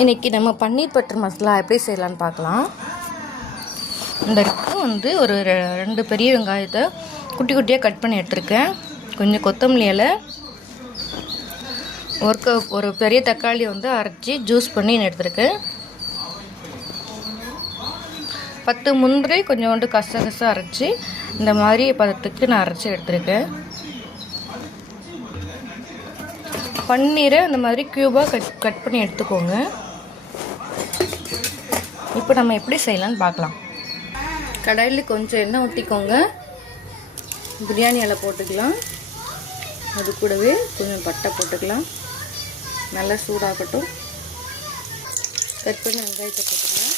இன்றைக்கி நம்ம பன்னீர் பட்டர் மசாலா எப்படி செய்யலான்னு பார்க்கலாம். இந்த ஒரு 2 பெரிய வெங்காயத்தை குட்டி குட்டியாக கட் பண்ணி எடுத்துருக்கேன். கொஞ்சம் கொத்தமல்லி இலை, ஒரு பெரிய தக்காளி அரைச்சி ஜூஸ் பண்ணி எடுத்துருக்கேன். 10 முந்திரி, கொஞ்சோண்டு கசகசா அரைச்சி இந்த மாதிரி பதத்துக்கு நான் அரைச்சி எடுத்துருக்கேன். பன்னீரை அந்த மாதிரி க்யூபாக கட் பண்ணி எடுத்துக்கோங்க. இப்போ நம்ம எப்படி செய்யலான்னு பார்க்கலாம். கடாயில் கொஞ்சம் எண்ணெய் ஊற்றிக்கோங்க. பிரியாணி இலை போட்டுக்கலாம். அது கூடவே கொஞ்சம் பட்டை போட்டுக்கலாம். நல்லா சூடாகட்டும். கட் பண்ணி வெங்காயத்தை போட்டுக்கலாம்.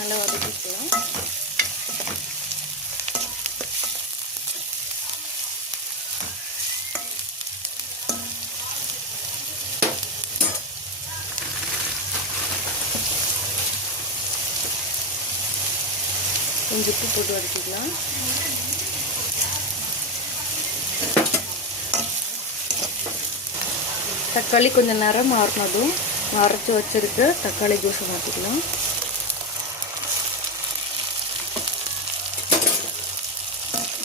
நல்லா வதக்கிக்கலாம். கொஞ்சம் உப்பு போட்டு வதக்கிக்கலாம். தக்காளி கொஞ்சம் நேரம் மாறினதும் அரைச்சி வச்சுருக்கு தக்காளி ஜூஸை மாற்றிக்கலாம்.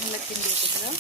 நல்லா கிண்டி வச்சுக்கலாம்.